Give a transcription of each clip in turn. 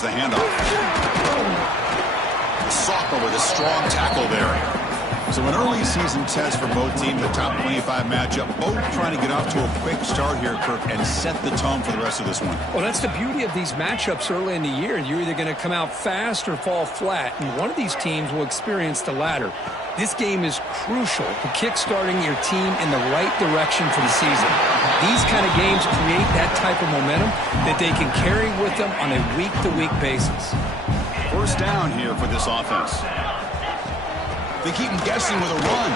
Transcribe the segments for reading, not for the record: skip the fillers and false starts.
There's the handoff. The sophomore with a strong tackle there. So an early season test for both teams, the top 25 matchup, both trying to get off to a quick start here, Kirk, and set the tone for the rest of this one. Well, that's the beauty of these matchups early in the year. You're either going to come out fast or fall flat, and one of these teams will experience the latter. This game is crucial to kick-starting your team in the right direction for the season. These kind of games create that type of momentum that they can carry with them on a week-to-week basis. First down here for this offense. They keep him guessing with a run.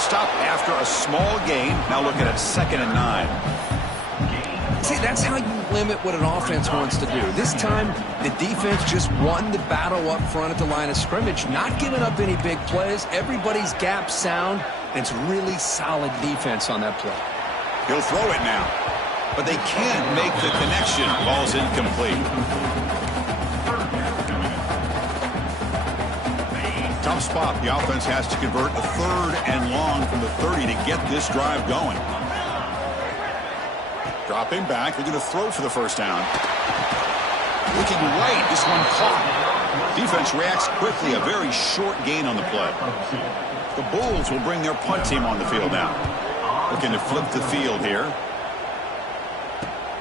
Stop after a small gain. Now looking at 2nd and 9. See, that's how you limit what an offense wants to do. This time, the defense just won the battle up front at the line of scrimmage, not giving up any big plays. Everybody's gap sound, and it's really solid defense on that play. He'll throw it now, but they can't make the connection. Ball's incomplete. Tough spot. The offense has to convert a 3rd and long from the 30 to get this drive going. Dropping back. They're going to throw for the first down. Looking right. This one caught. Defense reacts quickly. A very short gain on the play. The Bulls will bring their punt team on the field now. Looking to flip the field here.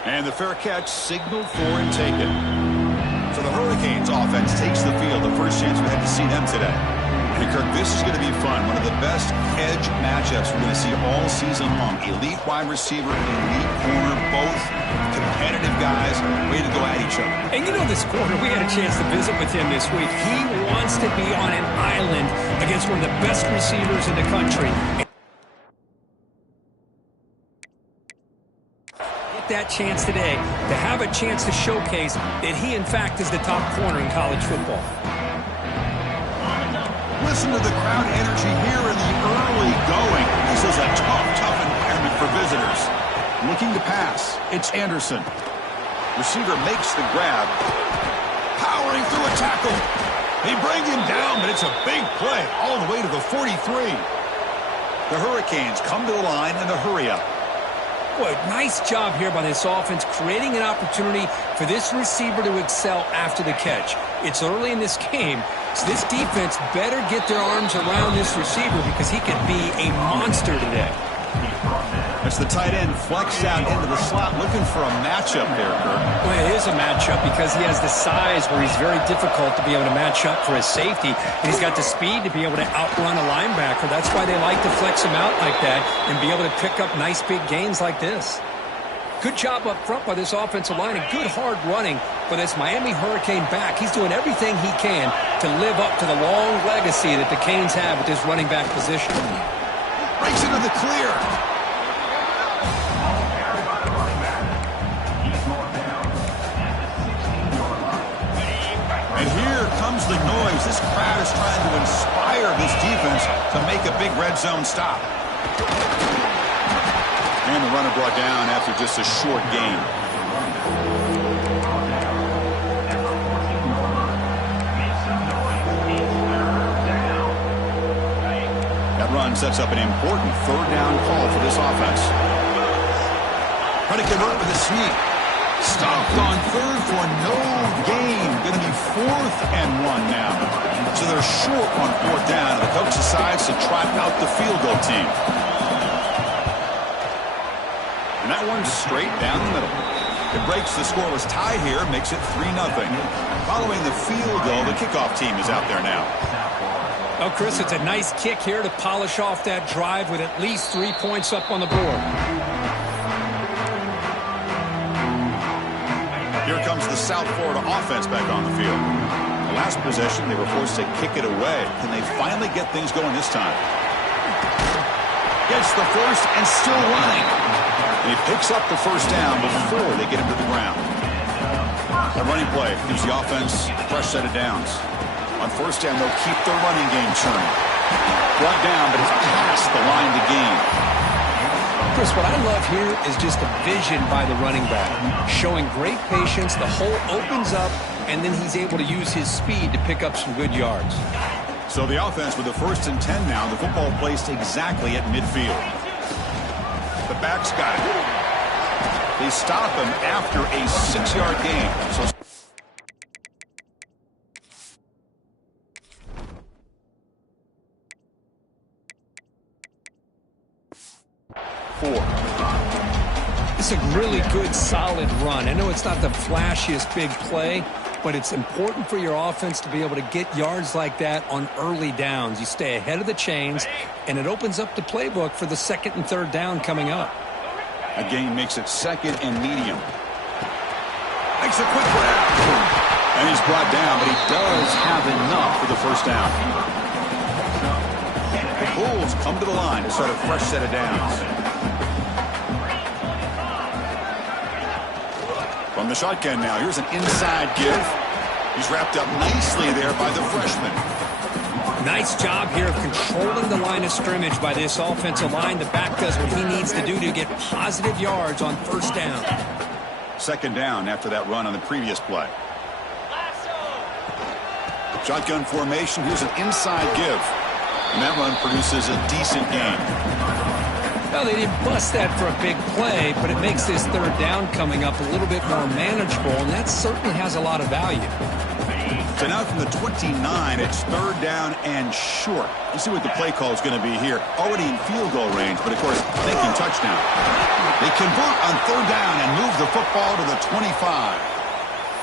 And the fair catch signaled for and taken. So the Hurricanes offense takes the field. The first chance we had to see them today. And Kirk, this is going to be fun. One of the best edge matchups we're going to see all season long. Elite wide receiver, elite corner, both competitive guys, ready to go at each other. And you know this corner, we had a chance to visit with him this week. He wants to be on an island against one of the best receivers in the country. That chance today to have a chance to showcase that he in fact is the top corner in college football. Listen to the crowd energy here in the early going. This is a tough environment for visitors. Looking to pass. It's Anderson. Receiver makes the grab. Powering through a tackle. They bring him down, but it's a big play all the way to the 43. The Hurricanes come to the line in a hurry up. Boy, nice job here by this offense, creating an opportunity for this receiver to excel after the catch. It's early in this game, so this defense better get their arms around this receiver because he could be a monster today. As the tight end flexed out into the slot, looking for a matchup there, Kirk. Well, it is a matchup because he has the size where he's very difficult to be able to match up for his safety. And he's got the speed to be able to outrun a linebacker. That's why they like to flex him out like that and be able to pick up nice big gains like this. Good job up front by this offensive line and good hard running for this Miami Hurricane back. He's doing everything he can to live up to the long legacy that the Canes have with this running back position. Breaks into the clear. And here comes the noise. This crowd is trying to inspire this defense to make a big red zone stop. And the runner brought down after just a short gain. That run sets up an important 3rd down call for this offense. Trying to convert with a sneak. Stopped on 3rd for no gain. Going to be 4th and 1 now. So they're short on 4th down. The coach decides to trot out the field goal team. And that one's straight down the middle. It breaks the scoreless tie here, makes it 3-0. Following the field goal, the kickoff team is out there now. Oh, Chris, it's a nice kick here to polish off that drive with at least 3 points up on the board. Here comes the South Florida offense back on the field. The last possession, they were forced to kick it away. Can they finally get things going this time? Gets the first and still running. And he picks up the first down before they get him to the ground. A running play gives the offense a fresh set of downs. On first down, they'll keep their running game churning. Brought down, but it's past the line to gain. Chris, what I love here is just the vision by the running back. Showing great patience, the hole opens up, and then he's able to use his speed to pick up some good yards. So the offense with the 1st and 10 now, the football placed exactly at midfield. The backs got it. They stop him after a 6-yard gain. So 4. It's a really good, solid run. I know it's not the flashiest big play, but it's important for your offense to be able to get yards like that on early downs. You stay ahead of the chains, and it opens up the playbook for the 2nd and 3rd down coming up. A gain makes it 2nd and medium. Makes a quick grab. And he's brought down, but he does have enough for the 1st down. The Bulls come to the line to start a fresh set of downs. From the shotgun now, here's an inside give. He's wrapped up nicely there by the freshman. Nice job here of controlling the line of scrimmage by this offensive line. The back does what he needs to do to get positive yards on 1st down. 2nd down after that run on the previous play. Shotgun formation. Here's an inside give. And that run produces a decent gain. Well, they didn't bust that for a big play, but it makes this 3rd down coming up a little bit more manageable, and that certainly has a lot of value. So now from the 29, it's 3rd down and short. Let's see what the play call is going to be here. Already in field goal range, but of course, thinking touchdown. They convert on 3rd down and move the football to the 25.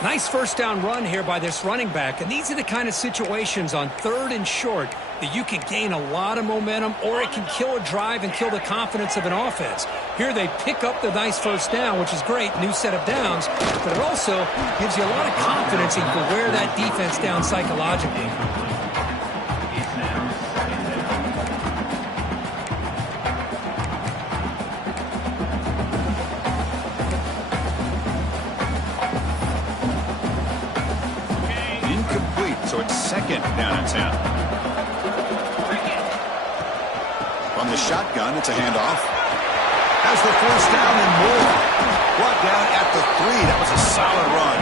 Nice 1st down run here by this running back, and these are the kind of situations on 3rd and short that you can gain a lot of momentum, or it can kill a drive and kill the confidence of an offense. Here they pick up the nice 1st down, which is great, new set of downs, but it also gives you a lot of confidence you can wear that defense down psychologically. So it's 2nd down and 10. From the shotgun, it's a handoff. Has the 1st down and more. Brought down at the 3. That was a solid run.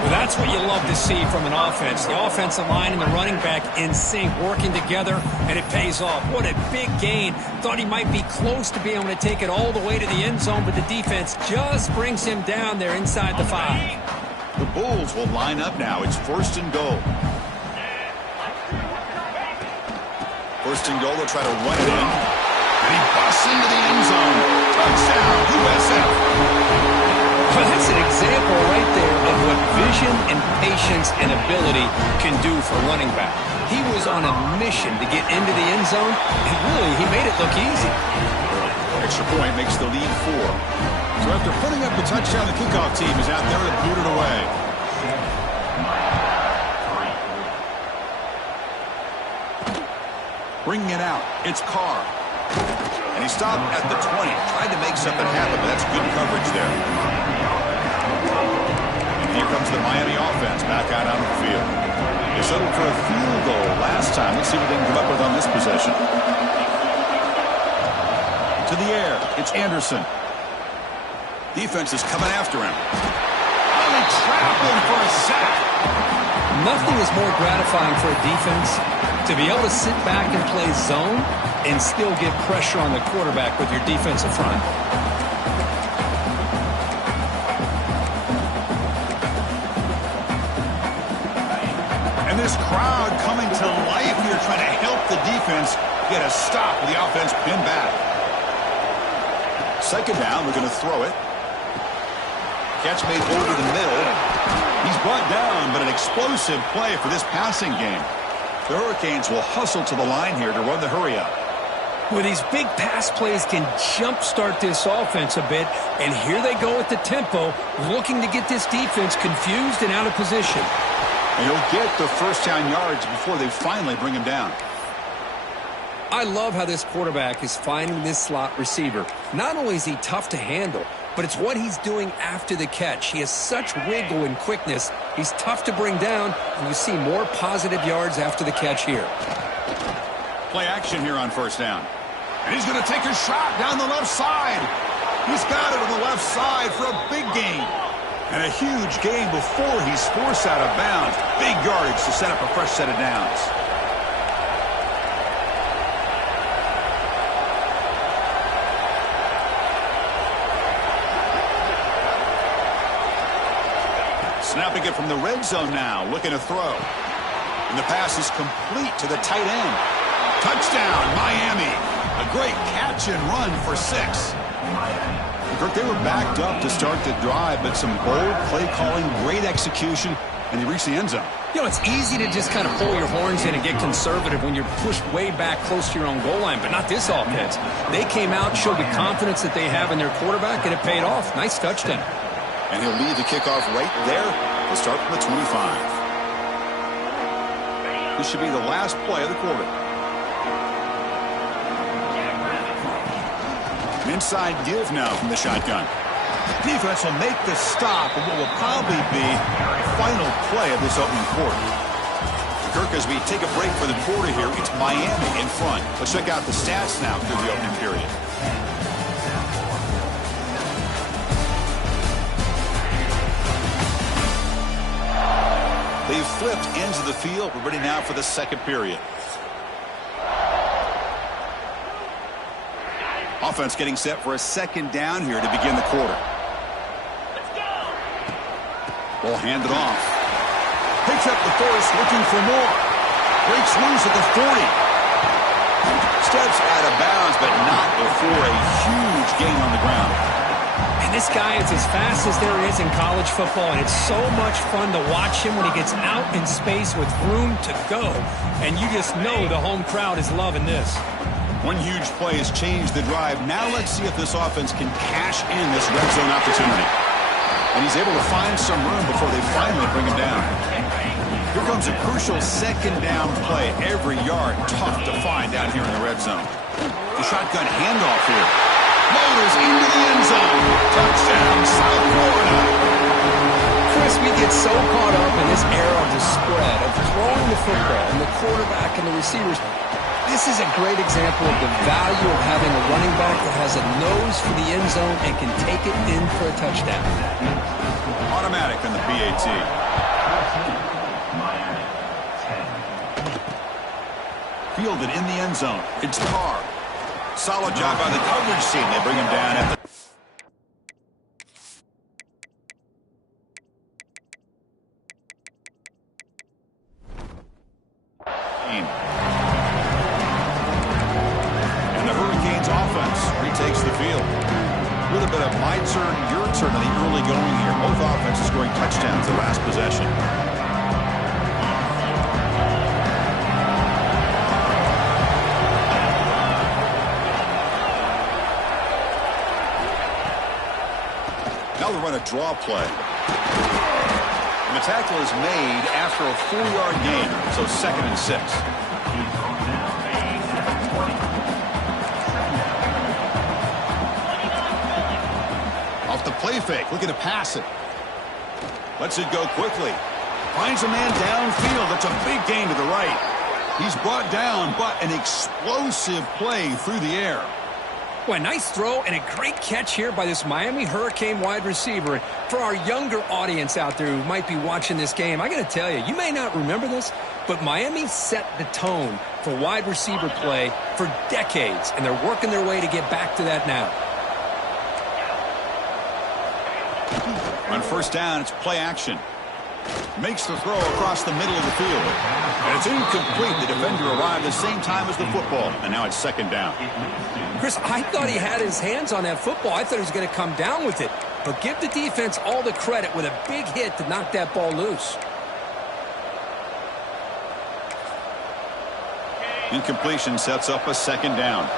Well, that's what you love to see from an offense. The offensive line and the running back in sync, working together, and it pays off. What a big gain. Thought he might be close to being able to take it all the way to the end zone, but the defense just brings him down there inside the 5. The Bulls will line up now. It's 1st and goal. 1st and goal. They'll try to run it in. And he busts into the end zone. Touchdown, USF. Well, that's an example right there of what vision and patience and ability can do for a running back. He was on a mission to get into the end zone, and really, he made it look easy. Extra point makes the lead 4. So after putting up the touchdown, the kickoff team is out there to boot it away. Bringing it out, it's Carr. And he stopped at the 20. Tried to make something happen, but that's good coverage there. And here comes the Miami offense back out on the field. They settled for a field goal last time. Let's see what they can come up with on this possession. To the air, it's Anderson. Defense is coming after him. Oh, they trap him for a sack. Nothing is more gratifying for a defense to be able to sit back and play zone and still get pressure on the quarterback with your defensive front. And this crowd coming to life here, trying to help the defense get a stop with the offense pinned back. 2nd down, we're going to throw it. Catch made over the middle. He's brought down, but an explosive play for this passing game. The Hurricanes will hustle to the line here to run the hurry up. Well, these big pass plays can jumpstart this offense a bit, and here they go at the tempo, looking to get this defense confused and out of position. And he'll get the 1st down yards before they finally bring him down. I love how this quarterback is finding this slot receiver. Not only is he tough to handle, but it's what he's doing after the catch. He has such wiggle and quickness. He's tough to bring down, and you see more positive yards after the catch here. Play action here on 1st down. And he's going to take a shot down the left side. He's got it on the left side for a big gain. And a huge gain before he's forced out of bounds. Big yardage to set up a fresh set of downs. Snapping it from the red zone now, looking to throw. And the pass is complete to the tight end. Touchdown, Miami. A great catch and run for 6. Kirk, they were backed up to start the drive, but some bold play calling, great execution, and they reached the end zone. You know, it's easy to just kind of pull your horns in and get conservative when you're pushed way back close to your own goal line, but not this offense. They came out, showed the confidence that they have in their quarterback, and it paid off. Nice touchdown. And he'll lead the kickoff right there to start from the 25. This should be the last play of the quarter. Inside give now from the shotgun. Defense will make the stop in what will probably be the final play of this opening quarter. Kirk, as we take a break for the quarter here, it's Miami in front. Let's check out the stats now through the opening period. They've flipped ends of the field. We're ready now for the second period. Offense getting set for a second down here to begin the quarter. Ball handed off. Picks up the first, looking for more. Breaks loose at the 40. Steps out of bounds, but not before a huge gain on the ground. And this guy is as fast as there is in college football, and it's so much fun to watch him when he gets out in space with room to go. And you just know the home crowd is loving this. One huge play has changed the drive. Now let's see if this offense can cash in this red zone opportunity. And he's able to find some room before they finally bring him down. Here comes a crucial second down play. Every yard tough to find down here in the red zone. The shotgun handoff here. Motors into the end zone. Touchdown, South Florida. Chris, we get so caught up in this era of the spread, of throwing the football, and the quarterback and the receivers. This is a great example of the value of having a running back that has a nose for the end zone and can take it in for a touchdown. Automatic on the PAT. Fielded in the end zone. It's Carr. Solid job by the coverage team. They bring him down at the... Retakes the field. With a bit of my turn, your turn in the early going here. Both offenses scoring touchdowns the last possession. Now they'll run a draw play. And the tackle is made after a 4-yard gain, so 2nd and 6. The play fake, looking to pass it. Lets it go quickly. Finds a man downfield. That's a big gain to the right. He's brought down, but an explosive play through the air. Well, a nice throw and a great catch here by this Miami Hurricane wide receiver. For our younger audience out there who might be watching this game, I got to tell you, you may not remember this, but Miami set the tone for wide receiver play for decades, and they're working their way to get back to that now. On first down, it's play action. Makes the throw across the middle of the field. And it's incomplete. The defender arrived the same time as the football. And now it's 2nd down. Chris, I thought he had his hands on that football. I thought he was going to come down with it. But give the defense all the credit with a big hit to knock that ball loose. Incompletion sets up a 2nd down.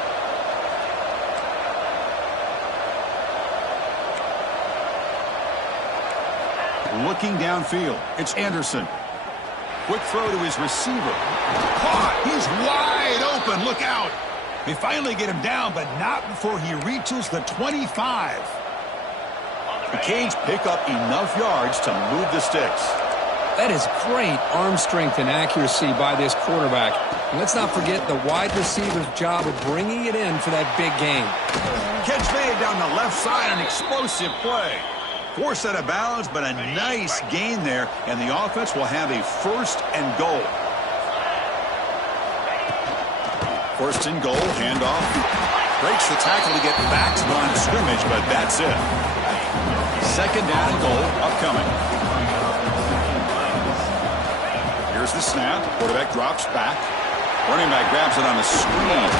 Looking downfield, it's Anderson. Quick throw to his receiver. Caught! He's wide open. Look out! They finally get him down, but not before he reaches the 25. The Canes pick up enough yards to move the sticks. That is great arm strength and accuracy by this quarterback. And let's not forget the wide receiver's job of bringing it in for that big gain. Catch made down the left side, an explosive play. Forced out of bounds, but a nice gain there, and the offense will have a 1st and goal. 1st and goal, handoff. Breaks the tackle to get back to the line of scrimmage, but that's it. 2nd down and goal, upcoming. Here's the snap. Quarterback drops back. Running back grabs it on a screen.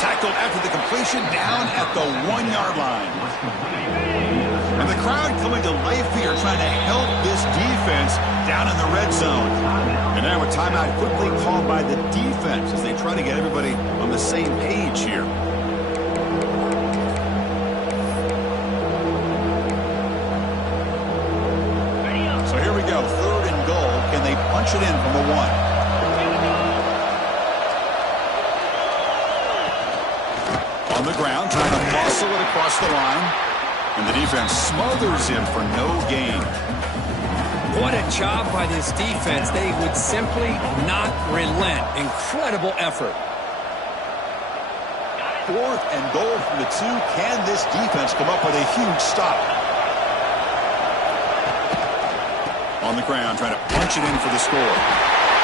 Tackled after the completion down at the 1-yard line. And the crowd coming to life here trying to help this defense down in the red zone. And now a timeout quickly called by the defense as they try to get everybody on the same page here. So here we go, 3rd and goal. Can they punch it in from the 1? On the ground, trying to muscle it across the line. And the defense smothers him for no gain. What a job by this defense. They would simply not relent. Incredible effort. 4th and goal from the 2. Can this defense come up with a huge stop? On the ground, trying to punch it in for the score.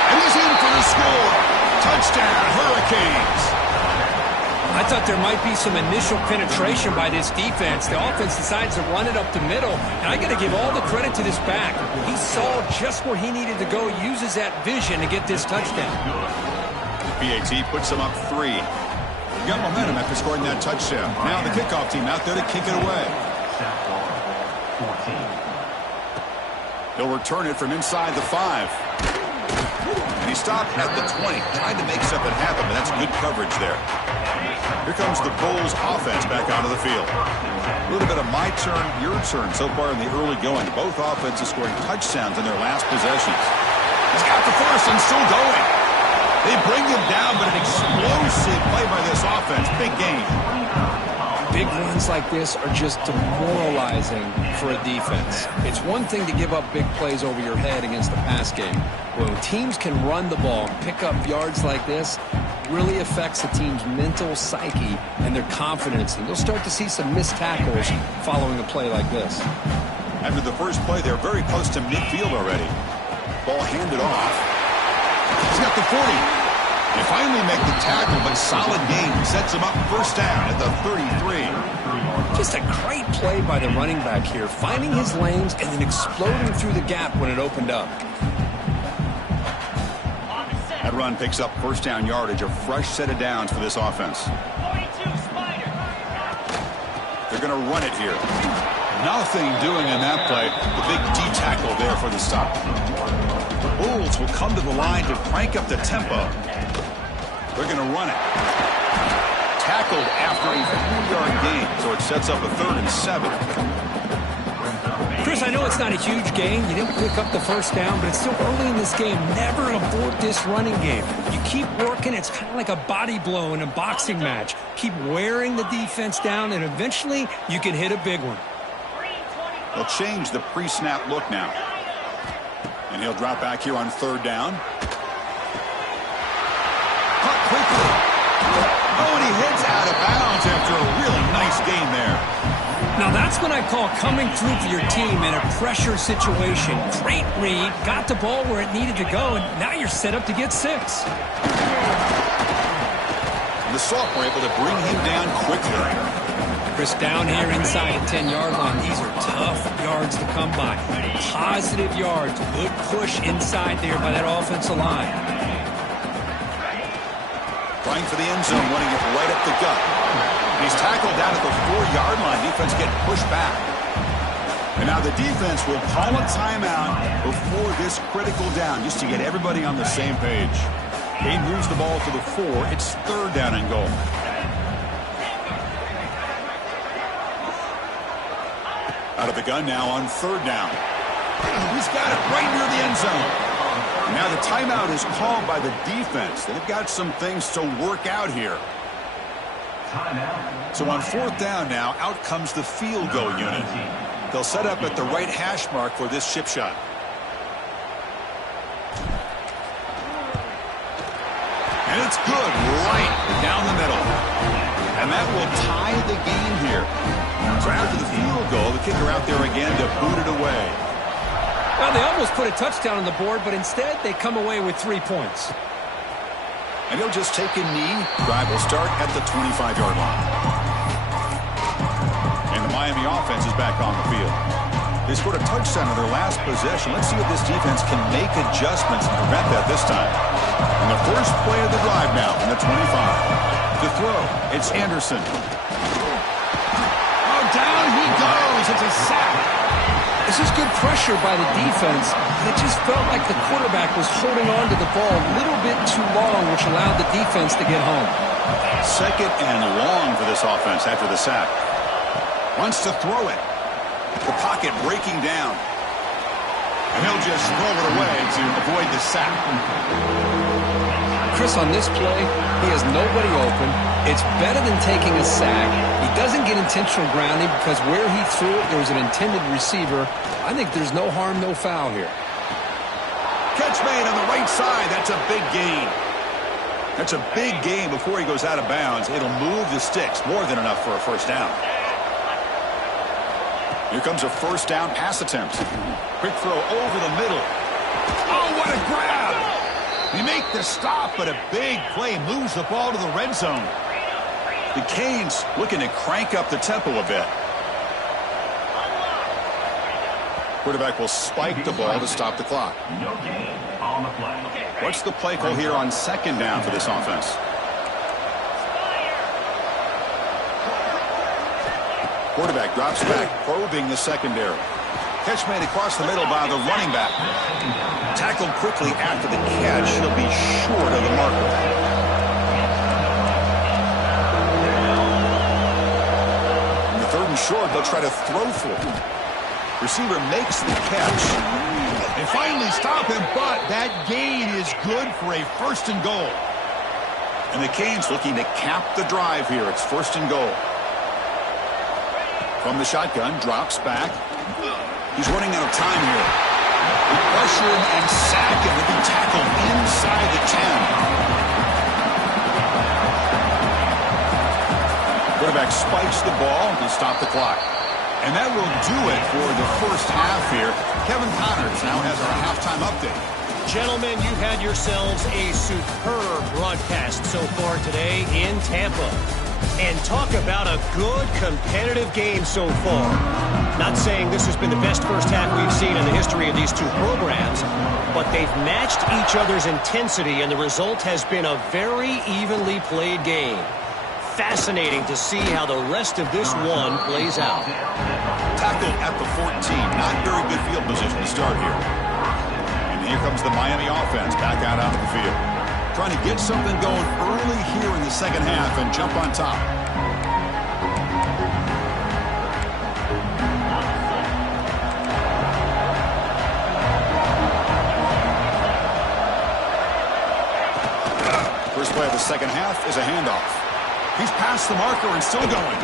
And he's in for the score. Touchdown, Hurricanes. I thought there might be some initial penetration by this defense. The offense decides to run it up the middle, and I got to give all the credit to this back. He saw just where he needed to go, uses that vision to get this touchdown. BAT puts them up 3. Got momentum after scoring that touchdown. Now the kickoff team out there to kick it away. He'll return it from inside the 5. And he stopped at the 20, trying to make something happen, but that's good coverage there. Here comes the Bulls offense back onto the field. A little bit of my turn, your turn so far in the early going. Both offenses scoring touchdowns in their last possessions. He's got the first and still going. They bring him down, but an explosive play by this offense. Big game. Big runs like this are just demoralizing for a defense. It's one thing to give up big plays over your head against the pass game. When teams can run the ball and pick up yards like this, really affects the team's mental psyche and their confidence. And you'll start to see some missed tackles following a play like this. After the first play, they're very close to midfield already. Ball handed off. He's got the 40. They finally make the tackle, but solid gain sets him up first down at the 33. Just a great play by the running back here, finding his lanes and then exploding through the gap when it opened up. That run picks up first down yardage, a fresh set of downs for this offense. They're going to run it here. Nothing doing in that play. The big D tackle there for the stop. The Bulls will come to the line to crank up the tempo. They're going to run it. Tackled after a 3-yard gain, so it sets up a 3rd and 7. Chris, I know it's not a huge gain. You didn't pick up the first down, but it's still early in this game. Never abort this running game. You keep working. It's kind of like a body blow in a boxing match. Keep wearing the defense down, and eventually you can hit a big one. They'll change the pre-snap look now. And he'll drop back here on 3rd down. Cut quickly. Oh, and he heads out of bounds after a really nice gain there. Now that's what I call coming through for your team in a pressure situation. Great read, got the ball where it needed to go, and now you're set up to get 6. The sophomore able to bring him down quickly. Chris, down here inside the 10-yard line, these are tough yards to come by. Positive yards, good push inside there by that offensive line. Trying for the end zone, running it right up the gut. He's tackled down at the 4-yard line. Defense getting pushed back. And now the defense will call a timeout before this critical down, just to get everybody on the same page. Kane moves the ball to the 4. It's 3rd down and goal. Out of the gun now on 3rd down. He's got it right near the end zone. Now the timeout is called by the defense. They've got some things to work out here. So on 4th down now, out comes the field goal unit. They'll set up at the right hash mark for this chip shot. And it's good right down the middle. And that will tie the game here. So after the field goal, the kicker out there again to boot it away. Well, they almost put a touchdown on the board, but instead they come away with 3 points. And he'll just take a knee. Drive will start at the 25-yard line. And the Miami offense is back on the field. They scored a touchdown on their last possession. Let's see if this defense can make adjustments and prevent that this time. And the first play of the drive now from the 25. To throw, it's Anderson. Oh, down he goes. It's a sack. This is good pressure by the defense. It just felt like the quarterback was holding on to the ball a little bit too long, which allowed the defense to get home. Second and long for this offense after the sack. Wants to throw it. The pocket breaking down. And he'll just throw it away to avoid the sack. Chris, on this play, he has nobody open. It's better than taking a sack. He doesn't get intentional grounding because where he threw it, there was an intended receiver. I think there's no harm, no foul here. Catch made on the right side. That's a big gain. That's a big gain before he goes out of bounds. It'll move the sticks more than enough for a first down. Here comes a first down pass attempt. Quick throw over the middle. Oh, what a grab! They make the stop, but a big play moves the ball to the red zone. The Canes looking to crank up the tempo a bit. Quarterback will spike the ball to stop the clock. What's the play call here on second down for this offense? Quarterback drops back, probing the secondary. Catch made across the middle by the running back. Tackled quickly after the catch. He'll be short of the marker. In the third and short, they'll try to throw for it. Receiver makes the catch. They finally stop him, but that gain is good for a first and goal. And the Canes looking to cap the drive here. It's first and goal. From the shotgun, drops back. He's running out of time here. They pressure him and sack him. He'll be tackled inside the 10. Quarterback spikes the ball to stop the clock. And that will do it for the first half here. Kevin Connors now has our halftime update. Gentlemen, you've had yourselves a superb broadcast so far today in Tampa. And talk about a good competitive game so far. Not saying this has been the best first half we've seen in the history of these two programs, but they've matched each other's intensity, and the result has been a very evenly played game. Fascinating to see how the rest of this one plays out. Tackled at the 14. Not very good field position to start here. And here comes the Miami offense back out onto the field. Trying to get something going early here in the second half and jump on top. First play of the second half is a handoff. He's past the marker and still going.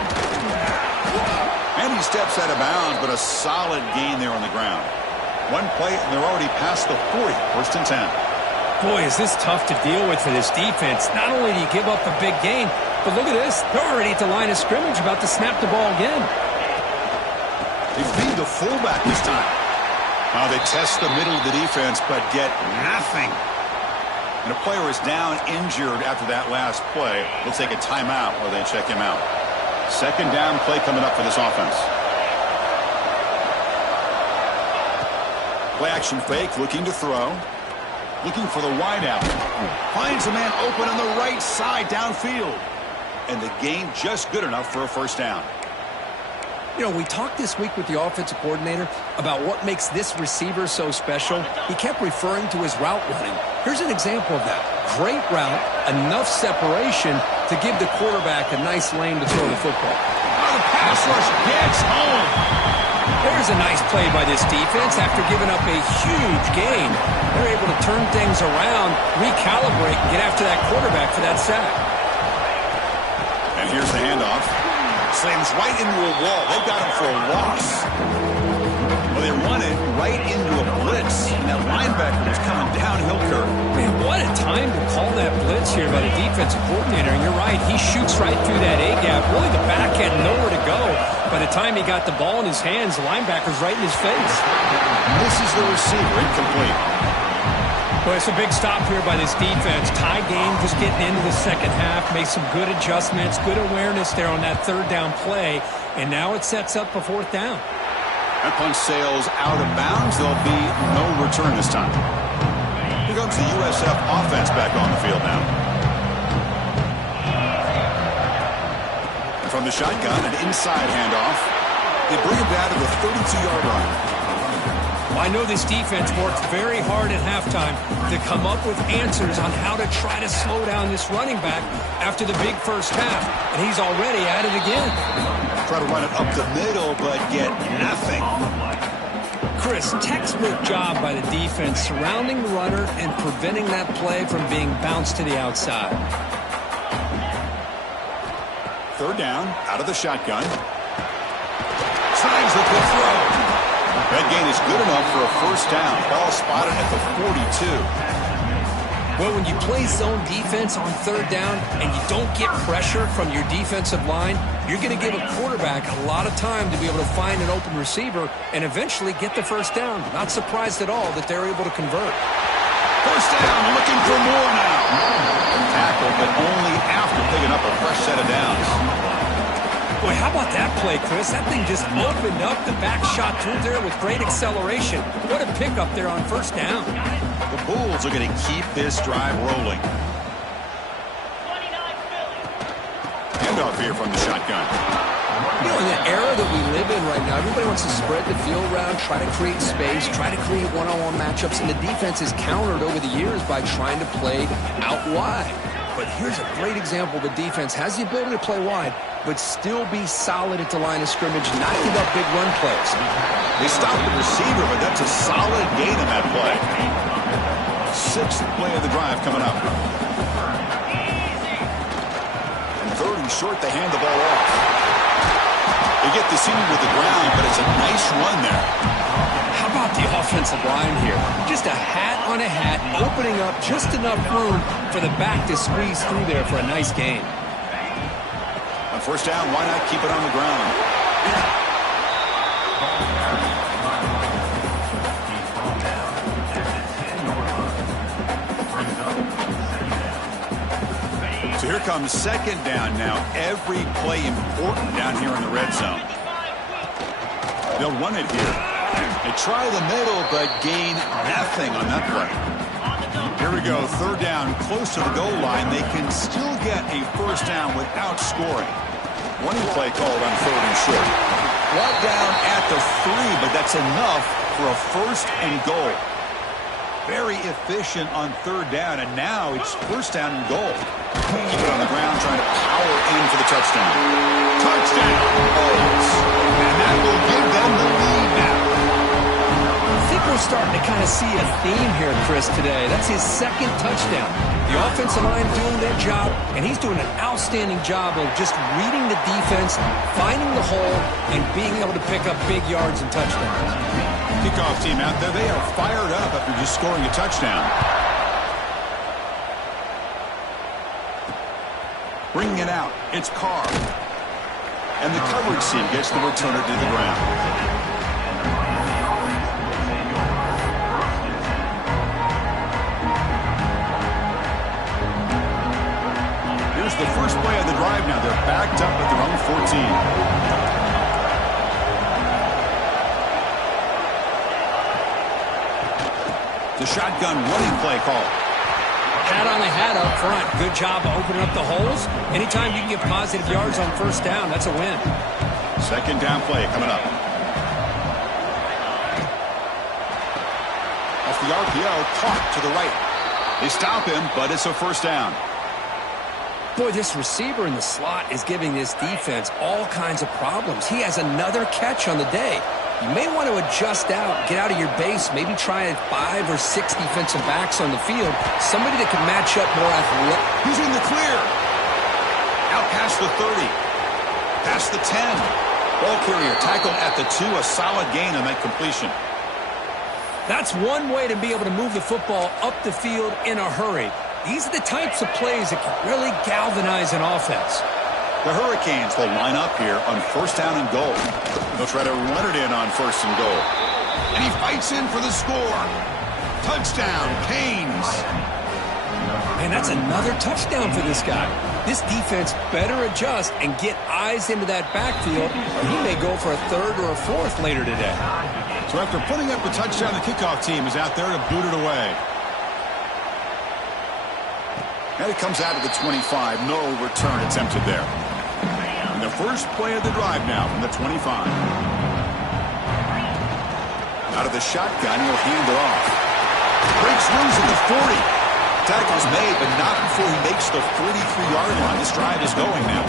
And he steps out of bounds, but a solid gain there on the ground. One play, and they're already past the 40. First and 10. Boy, is this tough to deal with for this defense. Not only do you give up a big gain, but look at this. They're already at the line of scrimmage, about to snap the ball again. They feed the fullback this time. Now they test the middle of the defense, but get nothing. And a player is down injured after that last play. They'll take a timeout while they check him out. Second down play coming up for this offense. Play action fake, looking to throw. Looking for the wideout. Finds a man open on the right side downfield. And the gain just good enough for a first down. You know, we talked this week with the offensive coordinator about what makes this receiver so special. He kept referring to his route running. Here's an example of that. Great route, enough separation to give the quarterback a nice lane to throw the football. Oh, the pass rush gets home. There's a nice play by this defense after giving up a huge gain. They're able to turn things around, recalibrate, and get after that quarterback for that sack. And here's the handoff. Slams right into a wall. They've got him for a loss. Well, they run it right into a blitz. And that linebacker was coming downhill curve. Man, what a time to call that blitz here by the defensive coordinator. And you're right, he shoots right through that A-gap. Really, the back had nowhere to go. By the time he got the ball in his hands, the linebacker's right in his face. Misses the receiver, incomplete. Well, it's a big stop here by this defense. Tie game, just getting into the second half. Made some good adjustments, good awareness there on that third down play. And now it sets up a fourth down. That punt sails out of bounds. There'll be no return this time. Here comes the USF offense back on the field now. And from the shotgun, an inside handoff. They bring him down to the 32-yard line. I know this defense worked very hard at halftime to come up with answers on how to try to slow down this running back after the big first half, and he's already at it again. Try to run it up the middle, but get nothing. Chris, textbook job by the defense surrounding the runner and preventing that play from being bounced to the outside. Third down, out of the shotgun. Tries with the throw. That gain is good enough for a first down. Ball spotted at the 42. Well, when you play zone defense on third down and you don't get pressure from your defensive line, you're going to give a quarterback a lot of time to be able to find an open receiver and eventually get the first down. Not surprised at all that they're able to convert. First down, looking for more now. Tackle, but only after picking up a fresh set of downs. Boy, how about that play, Chris? That thing just opened up the back shot through there with great acceleration. What a pickup there on first down. The Bulls are going to keep this drive rolling. Handoff here from the shotgun. You know, in the era that we live in right now, everybody wants to spread the field around, try to create space, try to create one-on-one matchups, and the defense is countered over the years by trying to play out wide. But here's a great example. The defense has the ability to play wide, but still be solid at the line of scrimmage, not give up big run plays. They stopped the receiver, but that's a solid gain on that play. Sixth play of the drive coming up. And third and short, they hand the ball off. They get the senior to the ground, but it's a nice run there. How about the offensive line here? Just a hat on a hat, opening up just enough room for the back to squeeze through there for a nice gain. On first down, why not keep it on the ground? So here comes second down now. Every play important down here in the red zone. They'll run it here. They try the middle, but gain nothing on that play. Here we go, third down, close to the goal line. They can still get a first down without scoring. Running play called on third and short. Brought down at the 3, but that's enough for a first and goal. Very efficient on third down, and now it's first down and goal. Keep it on the ground, trying to power in for the touchdown. Touchdown! And that will give them the lead now. I think we're starting to kind of see a theme here, Chris, today. That's his second touchdown. The offensive line doing their job, and he's doing an outstanding job of just reading the defense, finding the hole, and being able to pick up big yards and touchdowns. Kickoff team out there, they are fired up after just scoring a touchdown. Bringing it out, it's Carr. And the coverage team gets the returner to the ground. Here's the first play of the drive now. They're backed up at their own 14. The shotgun running play call. Hat on the hat up front. Good job of opening up the holes. Anytime you can get positive yards on first down, that's a win. Second down play coming up. Off the RPO, caught to the right. They stop him, but it's a first down. Boy, this receiver in the slot is giving this defense all kinds of problems. He has another catch on the day. You may want to adjust out, get out of your base, maybe try 5 or 6 defensive backs on the field. Somebody that can match up more athletic. He's in the clear. Out past the 30. Past the 10. Ball carrier tackled at the 2. A solid gain on that completion. That's one way to be able to move the football up the field in a hurry. These are the types of plays that can really galvanize an offense. The Hurricanes will line up here on first down and goal. They'll try to run it in on first and goal. And he fights in for the score. Touchdown, Canes. Man, that's another touchdown for this guy. This defense better adjust and get eyes into that backfield, or he may go for a third or a fourth later today. So after putting up the touchdown, the kickoff team is out there to boot it away. And it comes out of the 25. No return attempted there. And the first play of the drive now from the 25. Out of the shotgun, he'll hand it off. Breaks loose at the 40. Tackle's made, but not before he makes the 43-yard line. This drive is going now.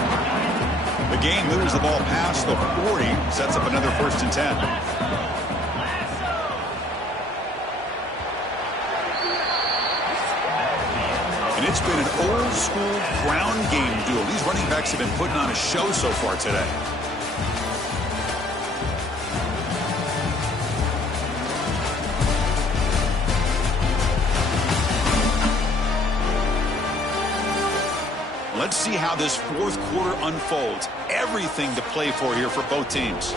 The game moves the ball past the 40, sets up another 1st and 10. And it's been an old-school ground game duel. These running backs have been putting on a show so far today. Let's see how this 4th quarter unfolds. Everything to play for here for both teams.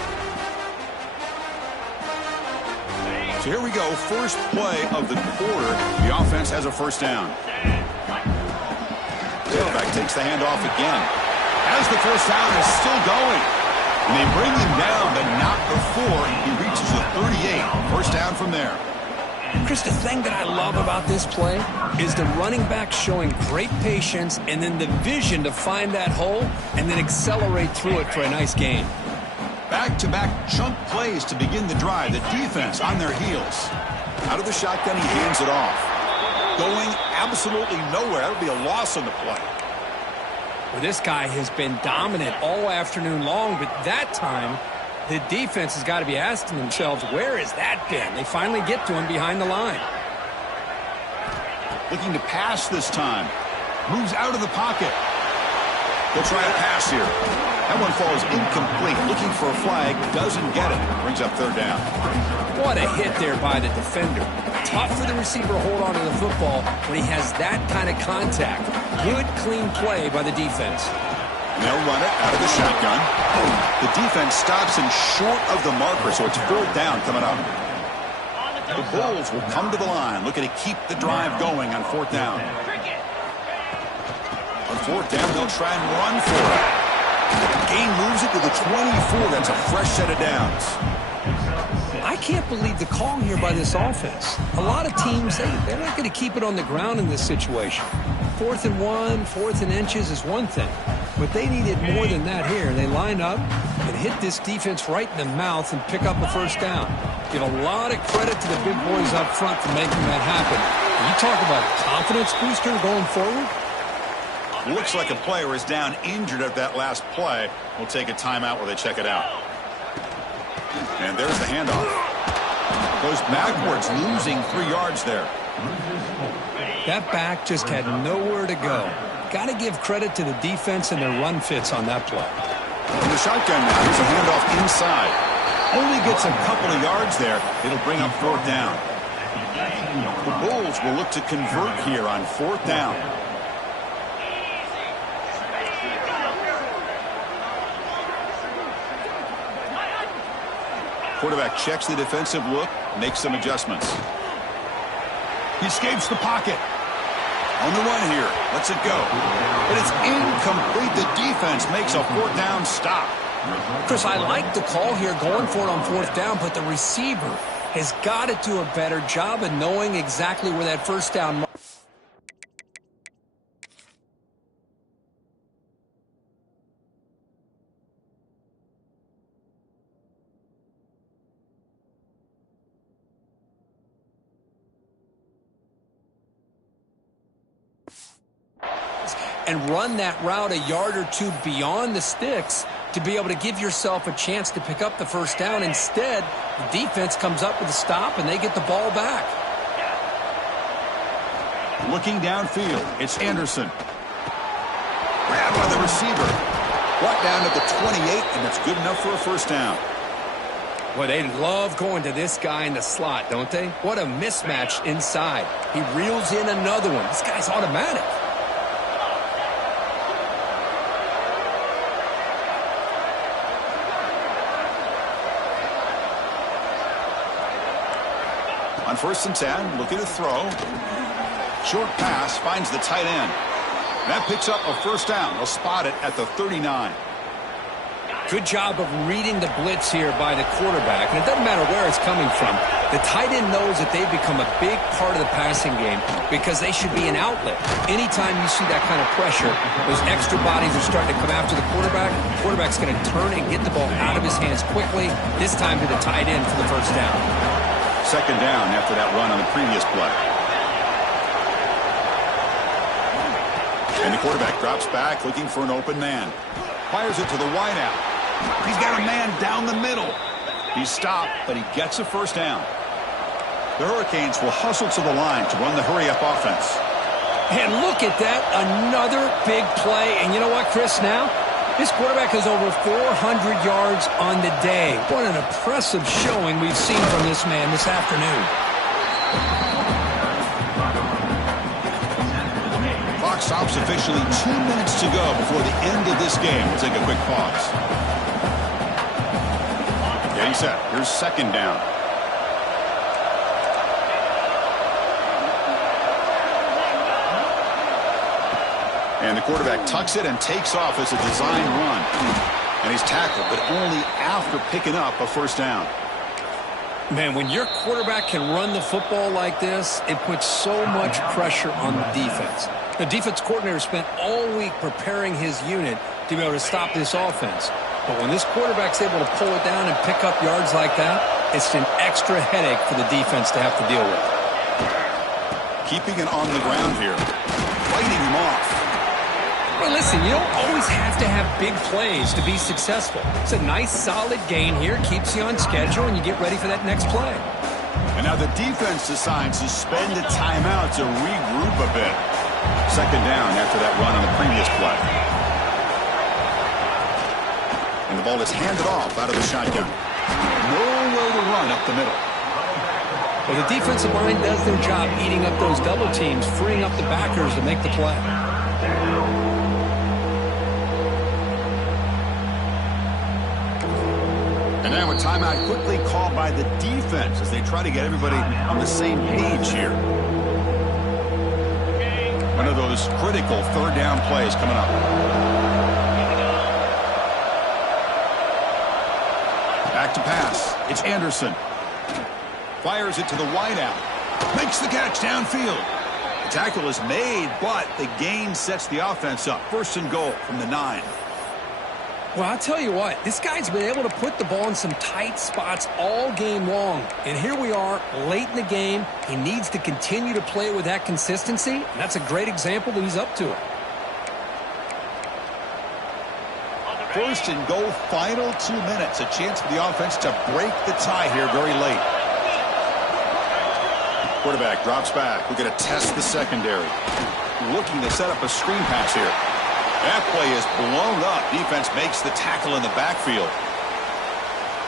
So here we go. First play of the quarter. The offense has a 1st down. Tailback takes the handoff again. As the 1st down is still going. And they bring him down, but not before he reaches the 38. 1st down from there. Chris, the thing that I love about this play is the running back showing great patience and then the vision to find that hole and then accelerate through it for a nice gain. Back-to-back chunk plays to begin the drive. The defense on their heels. Out of the shotgun, he hands it off. Going absolutely nowhere. That would be a loss on the play. Well, this guy has been dominant all afternoon long, but that time the defense has got to be asking themselves, where has that been? They finally get to him behind the line. Looking to pass this time. Moves out of the pocket. They'll try a pass here. That one falls incomplete. Looking for a flag. Doesn't get it. Brings up 3rd down. What a hit there by the defender. Tough for the receiver to hold on to the football when he has that kind of contact. Good, clean play by the defense. And they'll run it out of the shotgun. The defense stops him short of the marker, so it's 4th down coming up. The Bulls will come to the line, looking to keep the drive going on 4th down. On 4th down, they'll try and run for it. Gain moves it to the 24. That's a fresh set of downs. I can't believe the call here by this offense. A lot of teams, they're not going to keep it on the ground in this situation. 4th and 1, 4th and inches is one thing. But they needed more than that here. They line up and hit this defense right in the mouth and pick up a 1st down. Give a lot of credit to the big boys up front for making that happen. You talk about confidence booster going forward. Looks like a player is down injured at that last play. We'll take a timeout while they check it out. And there's the handoff. Goes backwards, losing 3 yards there. That back just had nowhere to go. Got to give credit to the defense and their run fits on that play. In the shotgun now, here's a handoff inside. Only gets a couple of yards there. It'll bring up 4th down. The Bulls will look to convert here on 4th down. Quarterback checks the defensive look, makes some adjustments. He escapes the pocket. On the run here, lets it go. But it's incomplete. The defense makes a 4th down stop. Chris, I like the call here going for it on 4th down, but the receiver has got to do a better job of knowing exactly where that 1st down. And run that route a yard or 2 beyond the sticks to be able to give yourself a chance to pick up the 1st down. Instead, the defense comes up with a stop and they get the ball back. Looking downfield, it's Anderson. Grabbed by the receiver. Brought down at the 28, and that's good enough for a 1st down. Well, they love going to this guy in the slot, don't they? What a mismatch inside. He reels in another one. This guy's automatic. On 1st and 10, looking to throw. Short pass, finds the tight end. That picks up a 1st down. They'll spot it at the 39. Good job of reading the blitz here by the quarterback. And it doesn't matter where it's coming from. The tight end knows that they've become a big part of the passing game because they should be an outlet. Anytime you see that kind of pressure, those extra bodies are starting to come after the quarterback. The quarterback's going to turn and get the ball out of his hands quickly, this time to the tight end for the first down. Second down after that run on the previous play. And the quarterback drops back looking for an open man. Fires it to the wideout. He's got a man down the middle. He's stopped, but he gets a first down. The Hurricanes will hustle to the line to run the hurry-up offense. And look at that, another big play. And you know what, Chris, now? This quarterback has over 400 yards on the day. What an impressive showing we've seen from this man this afternoon. Clock stops officially 2 minutes to go before the end of this game. We'll take a quick pause. Getting set. Here's second down. And the quarterback tucks it and takes off as a design run. And he's tackled, but only after picking up a first down. Man, when your quarterback can run the football like this, it puts so much pressure on the defense. The defense coordinator spent all week preparing his unit to be able to stop this offense. But when this quarterback's able to pull it down and pick up yards like that, it's an extra headache for the defense to have to deal with. Keeping it on the ground here. Fighting him off. Well, listen, you don't always have to have big plays to be successful. It's a nice, solid gain here. Keeps you on schedule, and you get ready for that next play. And now the defense decides to spend a timeout to regroup a bit. Second down after that run on the previous play. And the ball is handed off out of the shotgun. Nowhere to run up the middle. Well, the defensive line does their job eating up those double teams, freeing up the backers to make the play. And now a timeout quickly called by the defense as they try to get everybody on the same page here. One of those critical third down plays coming up. Back to pass. It's Anderson. Fires it to the wideout. Makes the catch downfield. The tackle is made, but the gain sets the offense up. First and goal from the 9. Well, I'll tell you what, this guy's been able to put the ball in some tight spots all game long. And here we are, late in the game. He needs to continue to play with that consistency. And that's a great example that he's up to it. First and goal, final 2 minutes. A chance for the offense to break the tie here very late. Quarterback drops back. We're going to test the secondary. Looking to set up a screen pass here. That play is blown up. Defense makes the tackle in the backfield.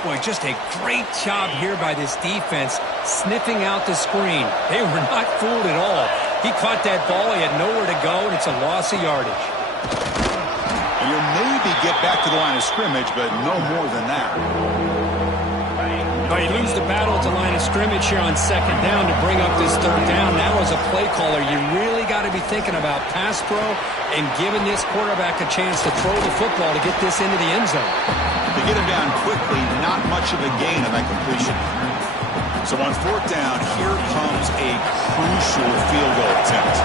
Boy, just a great job here by this defense, sniffing out the screen. They were not fooled at all. He caught that ball. He had nowhere to go, and it's a loss of yardage. And you'll maybe get back to the line of scrimmage, but no more than that. But you lose the battle at the line of scrimmage here on second down to bring up this third down. Now as a play caller, you really got to be thinking about pass pro and giving this quarterback a chance to throw the football to get this into the end zone. To get him down quickly, not much of a gain on that completion. So on fourth down, here comes a crucial field goal attempt.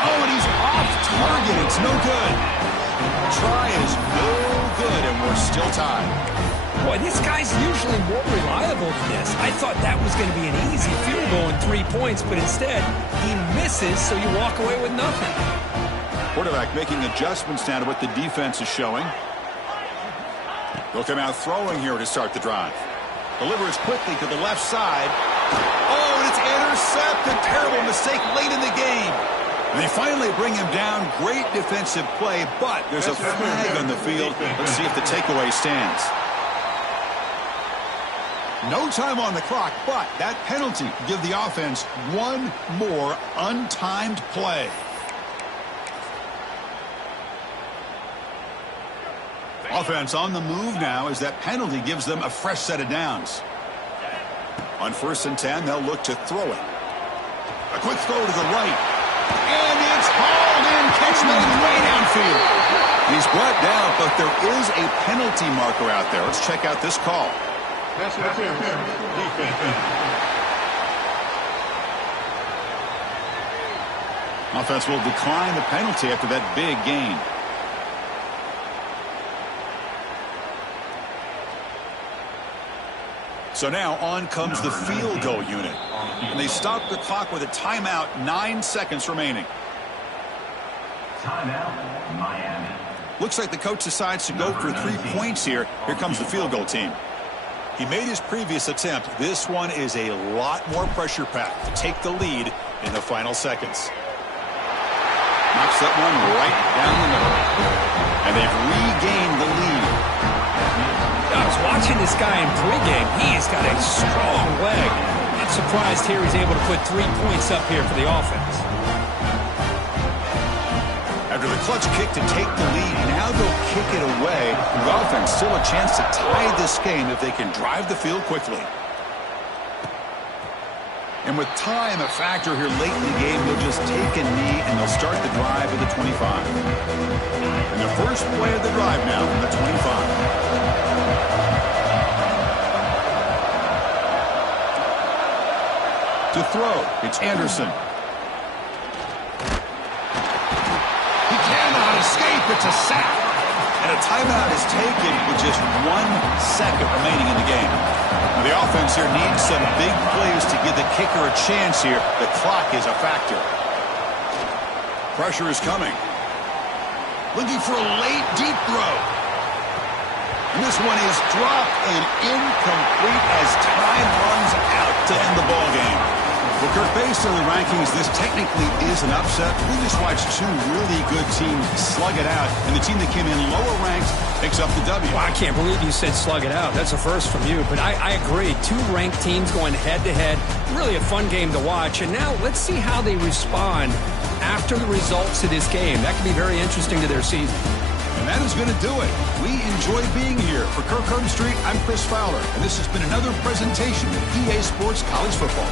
Oh, and he's off target. It's no good. Try is no good, and we're still tied. Boy, this guy's usually more reliable than this. I thought that was going to be an easy field goal and 3 points, but instead, he misses, so you walk away with nothing. Quarterback making adjustments now to what the defense is showing. They'll come out throwing here to start the drive. Delivers quickly to the left side. Oh, and it's intercepted. Terrible mistake late in the game. And they finally bring him down. Great defensive play, but there's a flag on the field. Let's see if the takeaway stands. No time on the clock, but that penalty will give the offense one more untimed play. Offense on the move now as that penalty gives them a fresh set of downs. On 1st and 10, they'll look to throw it. A quick throw to the right. And it's hauled in. Catch made way downfield. He's brought down, but there is a penalty marker out there. Let's check out this call. That's defense. Offense will decline the penalty after that big gain. So now on comes the field goal unit. And they stop the clock with a timeout, 9 seconds remaining. Timeout, Miami. Looks like the coach decides to go for 3 points here. Here comes the field goal team. He made his previous attempt. This one is a lot more pressure packed to take the lead in the final seconds. Knocks that one right down the middle. And they've regained the lead. I was watching this guy in pregame. He's got a strong leg. Not surprised here he's able to put 3 points up here for the offense. After the clutch kick to take the lead, now they'll kick it away. The offense still a chance to tie this game if they can drive the field quickly. And with time a factor here late in the game, they'll just take a knee and they'll start the drive at the 25. And the first play of the drive now from the 25. To throw, it's Anderson. He cannot escape. It's a sack. And a timeout is taken with just 1 second remaining in the game. Now, the offense here needs some big plays to give the kicker a chance here. The clock is a factor. Pressure is coming. Looking for a late, deep throw. And this one is dropped and incomplete as time runs out to end the ball game. Well, Kirk, based on the rankings, this technically is an upset. We just watched 2 really good teams slug it out, and the team that came in lower ranked picks up the W. Well, I can't believe you said slug it out. That's a first from you, but I agree. 2 ranked teams going head-to-head. Really a fun game to watch, and now let's see how they respond after the results of this game. That could be very interesting to their season. And that is going to do it. We enjoy being here. For Kirk Street, I'm Chris Fowler, and this has been another presentation of EA Sports College Football.